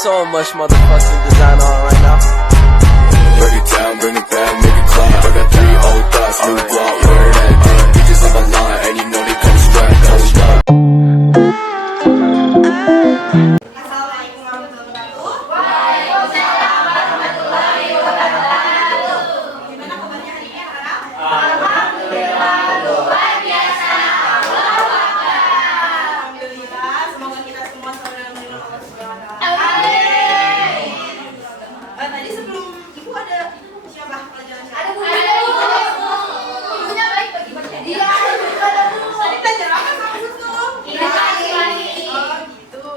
so much motherfucking design on right now. Break it down, bring it back, make it clap. I got 3 old thoughts, new guap, where that thing. Bitches on my line, and you know they come strapped, come strapped. Assalamualaikum warahmatullahi wabarakatuh. Waalaikumsalam warahmatullahi wabarakatuh. Gimana kabarnya hari ini anak-anak? Alhamdulillah, luar biasa. Alhamdulillah, semoga kita semua selalu dalam lindungan Allah Subhanahu wa Ta'ala. Amin. Tadi sebelum ibu ada siapa pelajaran siapa? Ada Bu. Ibunya baik bagi baca. Iya, ada Bu. Tadi belajar apa sama susu? Iya. Oh gitu.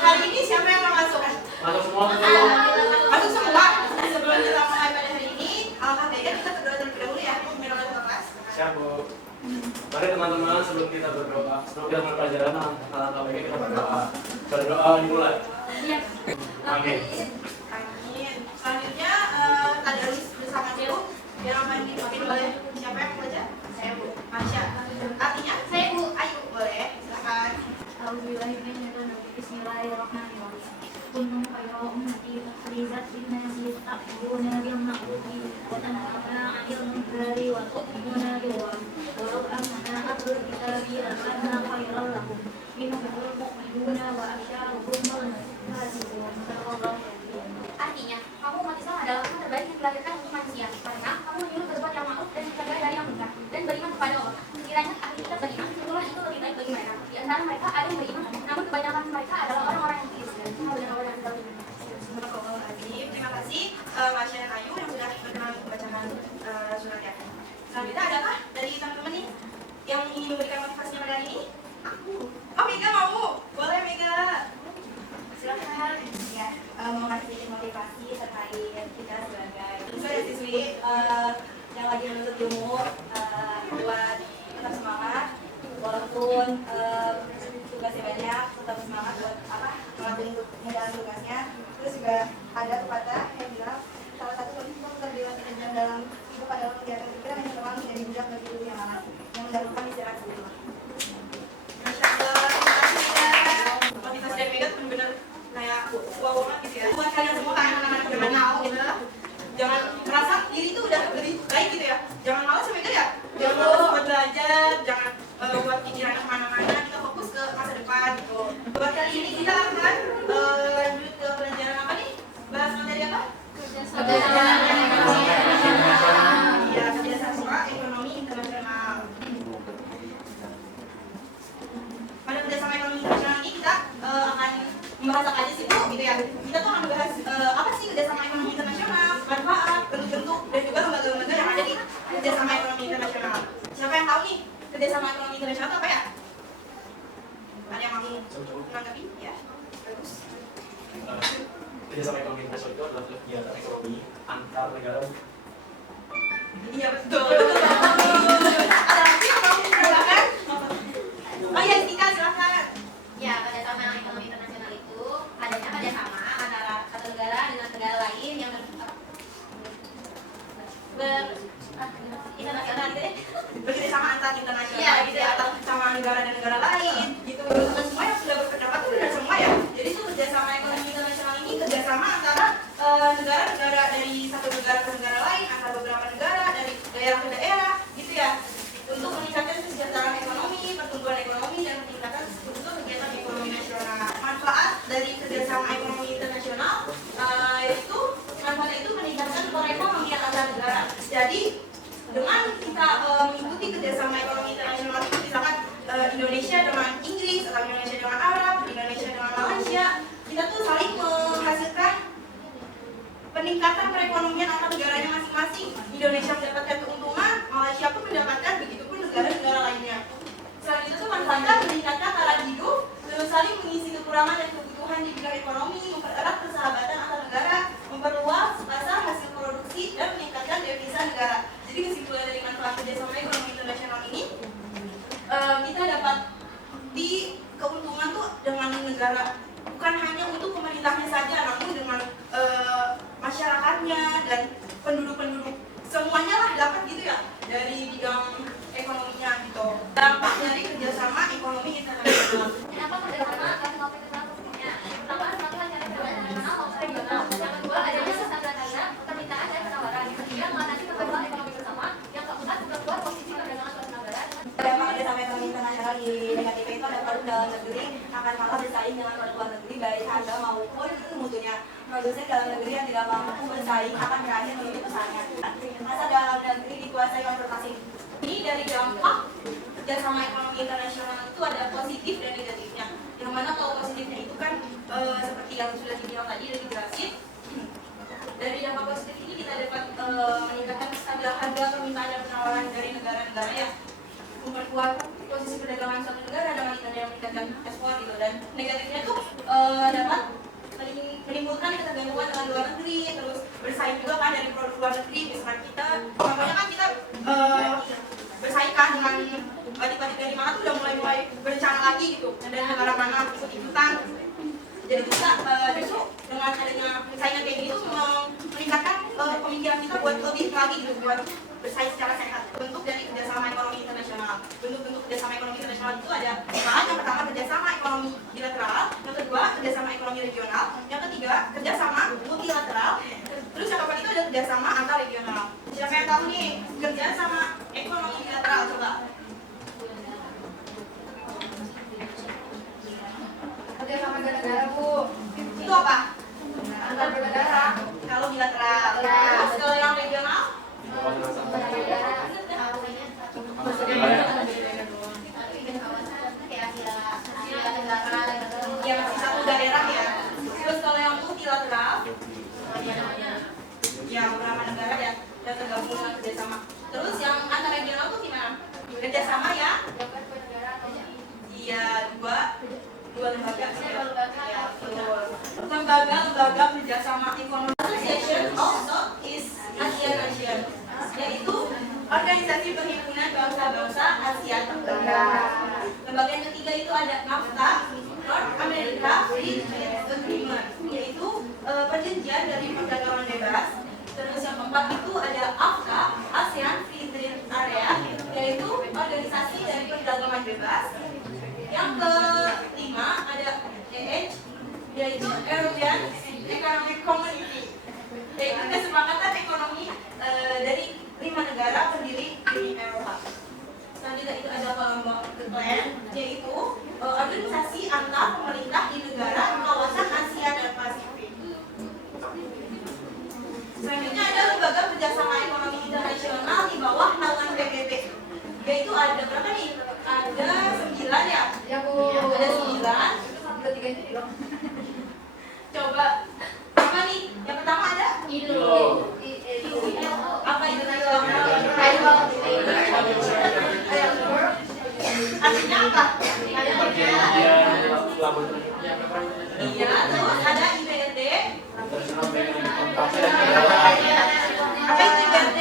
Hari ini siapa yang mau masuk? Masuk semua. Masuk semua. Sebelum kita mulai pada hari ini, alangkah baiknya kita berdoa terlebih dahulu ya. Bismillahirrahmanirrahim. Siap, Bu. Mari teman-teman, sebelum kita berdoa, sebelum kita mulai pelajaran, alangkah baiknya kita berdoa. Berdoa dimulai. Amin. Amin. Selanjutnya tadarus bersama Dew yang akan dipimpin oleh siapa yang baca? Saya Bu. Masya. Artinya saya Bu. Ayo boleh. Silakan. Bismillahirrahmanirrahim. Kuntum khayra ummatin ukhrijat lin-nasi ta'muruna bil ma'rufi wa tanhauna 'anil munkari wa tu'minuna billah. Walau amana ahlul kitabi lakanna khayran lahum minhumul mu'minuna wa aktsaruhumul fasiqun. Artinya, kamu umat Islam adalah orang terbaik yang dilahirkan untuk manusia, karena kamu menyuruh berbuat yang ma'ruf dan mencegah dari yang munkar dan beriman kepada Allah. Sekiranya ahli kitab beriman, itulah itu lebih baik bagi mereka. Di antara mereka ada yang beriman, namun kebanyakan mereka adalah orang-orang yang Islam. Terima kasih Masya dan Ayu yang sudah berkenan membacakan suratnya. Selanjutnya adakah dari teman-teman nih yang ingin memberikan motivasinya pada hari ini? Aku. Oh Mega mau? Boleh Mega. Silakan. Ya, mau kasih motivasi terkait kita sebagai siswi yang lagi menuntut ilmu buat tetap semangat walaupun tugasnya banyak, tetap semangat buat ngelakuin menjalankan tugasnya. Terus juga ada pepatah yang bilang salah satu solusi untuk terbilang kejam dalam hidup adalah kegiatan pikiran yang terlalu menjadi budak bagi diri yang lain yang mendapatkan istirahat dulu. Masya Allah, terima kasih ya. Motivasi dari Mega tuh bener-bener kayak wow banget gitu ya. Buat kalian semua kan anak-anak yang udah tahu gitu lah. Jangan merasa diri itu udah lebih baik gitu ya. Jangan malas ya Mega ya. Jangan malas buat belajar, jangan buat pikiran kemana-mana. Kita fokus ke masa depan gitu. Buat kali ini kita akan lanjut ke pelajaran apa nih? Bahas materi apa? Iya, kerjasama ekonomi internasional. Pada kerjasama ekonomi internasional ini kita akan membahas apa aja sih Bu, gitu ya. Kita tuh akan membahas apa sih kerjasama ekonomi internasional, manfaat, bentuk-bentuk, dan juga lembaga-lembaga yang ada di kerjasama ekonomi internasional. Siapa yang tahu nih kerjasama ekonomi internasional itu apa ya? Ada yang mau menanggapi? Ya, bagus. Kerjasama ekonomi internasional itu adalah kegiatan ekonomi antar negara. Iya betul. Ada lagi yang mau menambahkan? Oh iya, Tika silakan. ya kerjasama ekonomi internasional itu adanya kerjasama antara satu negara dengan negara lain yang internasional gitu deh. Bekerja sama antar internasional Iya, gitu ya, atau sama negara dan negara lain gitu. Dan semua yang sudah berpendapat itu benar semua ya. Jadi itu kerjasama ekonomi internasional ini kerjasama antara negara-negara dari satu negara ke negara lain, antar beberapa negara dari daerah ke daerah gitu ya, untuk meningkatkan kesejahteraan ekonomi, pertumbuhan ekonomi, dan meningkatkan struktur kegiatan ekonomi nasional. Manfaat dari kerjasama ekonomi internasional yaitu manfaat itu meningkatkan perekonomian antar negara. Jadi dengan kita mengikuti kerjasama ekonomi internasional itu, misalkan Indonesia dengan Inggris atau Indonesia dengan Arab, Indonesia dengan Malaysia, kita tuh saling menghasilkan peningkatan perekonomian antar negaranya masing-masing. Indonesia mendapatkan keuntungan, Malaysia pun mendapatkan, begitupun negara-negara lainnya. Selain itu tuh manfaatnya meningkatkan taraf hidup, terus saling mengisi kekurangan dan kebutuhan di bidang ekonomi, mempererat persahabatan antar negara, memperluas pasar hasil produksi, dan meningkatkan devisa negara. Jadi kesimpulan dari manfaat kerjasama ekonomi internasional ini, kita dapat di keuntungan tuh dengan negara, bukan hanya untuk pemerintahnya saja, namun dengan masyarakatnya dan penduduk-penduduk semuanya lah dapat gitu ya dari bidang ekonominya gitu. Dampak dari kerjasama ekonomi internasional. Kenapa kerjasama ekonomi internasional? Pertama, bersaing dengan produk luar negeri baik harga maupun mutunya. Produsen dalam negeri yang tidak mampu bersaing akan berakhir menutup usahanya. Asal dalam negeri dikuasai konfrontasi. Ini dari dampak kerjasama ekonomi internasional itu ada positif dan negatifnya. Yang mana kalau positifnya itu kan seperti yang sudah dibilang tadi dan dijelasin. Dari dampak positif ini kita dapat meningkatkan kestabilan harga, permintaan dan penawaran dari negara-negara yang memperkuat posisi perdagangan suatu negara dengan meningkatkan ekspor gitu. Dan negatifnya tuh dapat menimbulkan ketergantungan dengan luar negeri, terus bersaing juga kan dari produk luar negeri. Misalkan kita, contohnya kan kita bersaing kan dengan batik-batik dari mana tuh udah mulai berencana lagi gitu, dan negara mana ikut-ikutan. Jadi kita justru dengan adanya saingan kayak gini tuh meningkatkan pemikiran kita buat lebih lagi gitu, buat bersaing secara sehat. Bentuk dari kerjasama ekonomi internasional. Bentuk-bentuk kerjasama ekonomi internasional itu ada yang pertama kerjasama ekonomi bilateral, yang kedua kerjasama ekonomi regional, yang ketiga kerjasama multilateral, terus yang keempat itu ada kerjasama antar regional. Siapa yang tahu nih kerjasama ekonomi bilateral coba? Kerjasama negara Bu. Itu apa? Antar negara. Kalau bilateral. Terus kalau yang regional? Ya masih satu daerah ya. Terus kalau yang multilateral? Ya beberapa negara ya yang tergabung dengan kerjasama. Terus yang antar regional tuh gimana? Kerjasama ya? Iya dua lembaga. Ya, betul. Lembaga kerjasama ekonomi. Association of Southeast Asian, yaitu organisasi perhimpunan bangsa-bangsa Asia Tenggara. Lembaga yang ketiga itu ada NAFTA, North America Free Trade Agreement, yaitu perjanjian dari perdagangan bebas. Terus yang keempat itu ada AFTA, ASEAN Free Trade Area, yaitu organisasi dari perdagangan bebas. Yang kelima ada EEC, yaitu European Economic Community, yaitu kesepakatan ekonomi dari 5 negara pendiri Uni Eropa. Selanjutnya itu ada Commonwealth Plan, yaitu organisasi antar pemerintah di negara kawasan Asia dan Pasifik. Selanjutnya ada lembaga kerjasama ekonomi internasional di bawah naungan PBB, yaitu ada berapa nih? Ada 9 ya? Ya Bu. Ada 9. Ketiga itu dong. Coba apa nih? Yang pertama ada ILO. Apa itu ILO? Artinya apa? Iya, terus ada IBRD. Apa itu IBRD?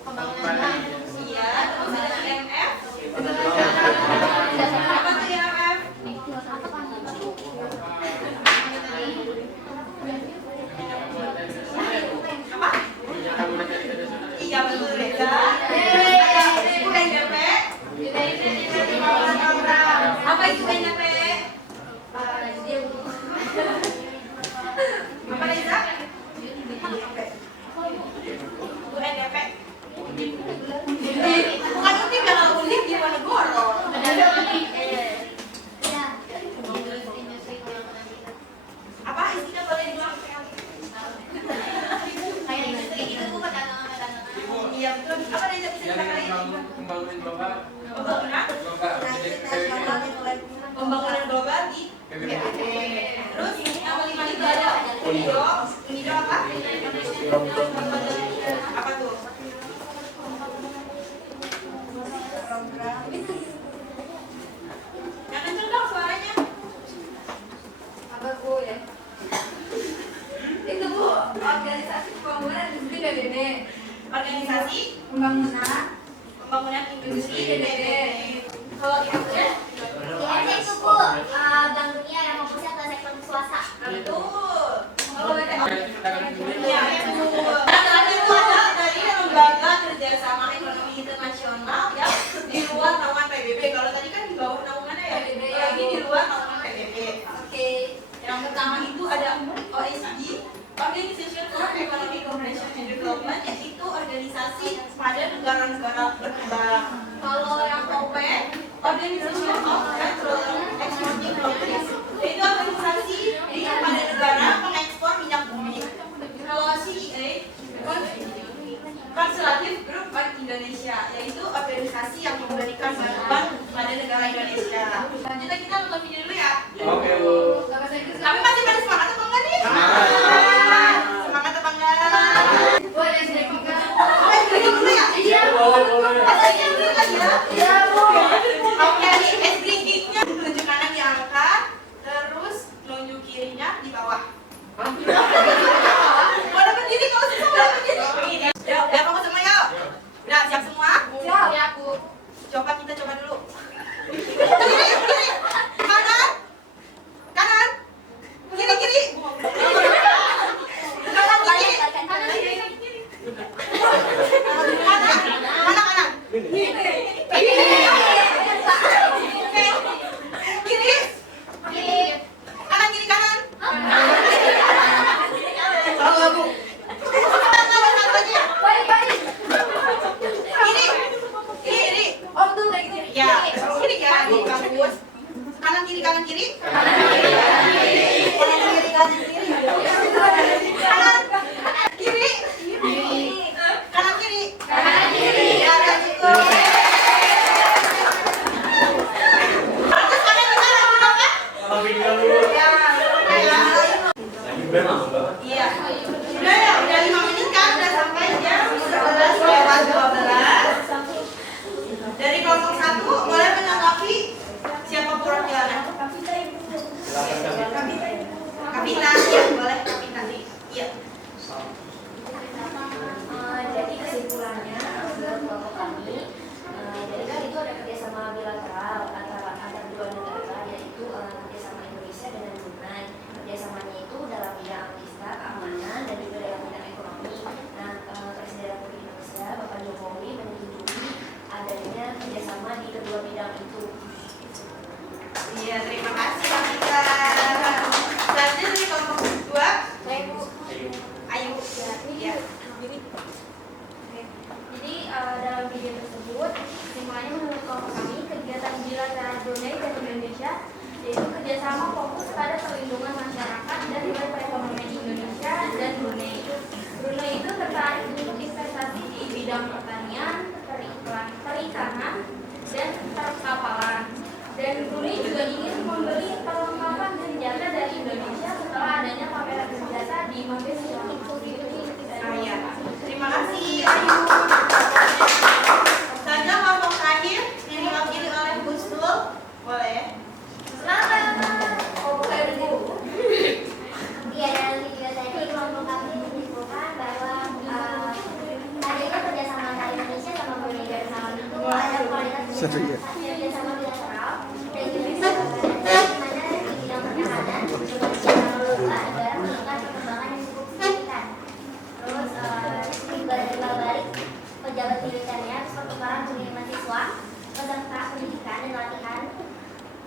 Pembangunan. Iya, terus ada IMF. Apa tuh IMF? Apa? Iya betul Reza. UNDP. Apa itu UNDP? Apa Reza? UNDP. Bukan unik kalau unik di Manegoro. Apa istilah boleh dibilang? Iya betul. Apa Reza bisa dikatakan? Pembangunan global di PBB. Terus yang kelima itu ada UNIDO. UNIDO apa? Apa tuh? Yang kenceng dong suaranya. Apa Bu ya? Itu Bu, organisasi pembangunan industri PBB. Organisasi pembangunan industri PBB. Kalau IMF itu Bu, Bank Dunia yang fokusnya ke sektor swasta. betul. Kalau ya betul. Terakhir itu ada dari lembaga kerjasama ekonomi internasional yang di luar naungan PBB. Kalau tadi kan di bawah naungannya ya, lagi di luar naungan PBB. Oke. Yang pertama itu ada OECD, Organization for Economic Cooperation and Development, yaitu organisasi pada negara-negara berkembang. Kalau yang OPEC, Organization of Petroleum Itu organisasi pada negara pengekspor minyak bumi. Kalau CEA, Consultative Group Bank Indonesia, yaitu organisasi yang memberikan bantuan pada negara Indonesia. Lanjutnya kita nonton video dulu ya. Oke, Bu. Tapi masih pada semangat apa enggak nih? Semangat apa enggak? Boleh sih, Breaking dulu ya? Iya. Boleh. Breaking dulu kan ya? Iya, Bu. Oke, nih breakingnya nunjuk kanan diangkat, terus nunjuk kirinya di bawah. Boleh berdiri kalau susah, boleh berdiri. Yuk, udah fokus semua yuk. Udah siap semua? Siap. Ya, Bu. Coba kita coba dulu. Kiri, kiri, kanan, kanan, kiri, kiri. Kanan, kiri, kanan, mana kanan? Kiri, kanan, kiri, kanan. Salah Bu. Kiri, kiri. Om tuh kayak gitu. Ya, kiri ya, di kampus. Kanan kiri, kanan kiri. Kanan kiri, kanan kiri. Kanan kiri. Kanan kiri. Ya, udah cukup. Terus kanan ke kanan, kenapa? Samping dulu. Ya, ya. Lagi band lama banget. Iya. Udah ya, udah 5 menit kan, udah sampai jam 11:12. Dari kelompok 1 boleh menanggapi siapa perwakilannya? Silakan kami. Kapita, ya boleh Kapita nih. Iya. Jadi kesimpulannya menurut kelompok kami, jadi kan itu ada kerjasama bilateral antara dua negara, yaitu kerjasama Indonesia dengan Brunei. Kerjasamanya itu dalam bidang logistik, keamanan, dan juga dalam bidang ekonomi. Nah, Presiden Republik Indonesia Bapak Jokowi menyetujui adanya kerjasama di kedua bidang itu. Iya, terima kasih Kapita. Selanjutnya dari kelompok 2, Saya, Bu. Ayu. Iya. Jadi dalam video tersebut, kesimpulannya menurut kelompok kami, kegiatan bilateral Brunei dan Indonesia yaitu kerjasama fokus pada perlindungan masyarakat dan nilai perekonomian Indonesia dan Brunei. Brunei itu tertarik untuk investasi di bidang pertanian, perikanan, dan perkapalan. Dan Brunei juga ingin membeli perlengkapan senjata dari Indonesia setelah adanya pameran senjata di Mabes Iya. Terima kasih Ayu. Selanjutnya kelompok terakhir yang diwakili oleh Husnul. Boleh. Oh, bukan dulu. Iya, dalam video tadi kelompok kami menyimpulkan bahwa adanya kerjasama antara Indonesia sama Brunei Darussalam itu ada kualitas kerjasama bilateral dan juga di mana di bidang pertahanan Indonesia dan kedua negara melakukan perkembangan yang cukup signifikan. Terus juga timbal balik pejabat militernya pertukaran pengiriman siswa, peserta pendidikan dan latihan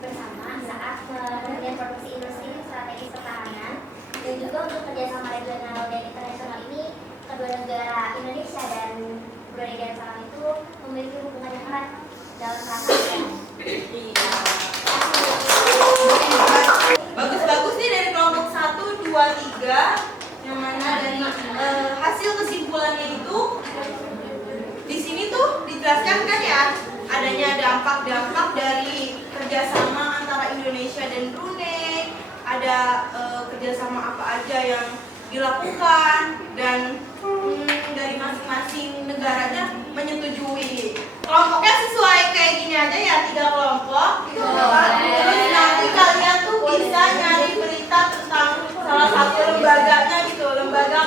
bersama saat pengerjaan produksi industri strategis pertahanan, dan juga untuk kerjasama regional dan internasional ini kedua negara Indonesia dan Brunei Darussalam itu memiliki hubungan yang erat dalam rangka. Bagus-bagus nih dari kelompok 1, 2, 3, yang mana dari hasil kesimpulannya itu di sini tuh dijelaskan kan ya, adanya dampak-dampak dari kerjasama antara Indonesia dan Brunei, ada kerjasama apa aja yang dilakukan, dan dari masing-masing negaranya menyetujui. Kelompoknya sesuai kayak gini aja ya, 3 kelompok gitu. Terus nanti kalian tuh bisa nyari berita tentang salah satu lembaganya gitu, lembaga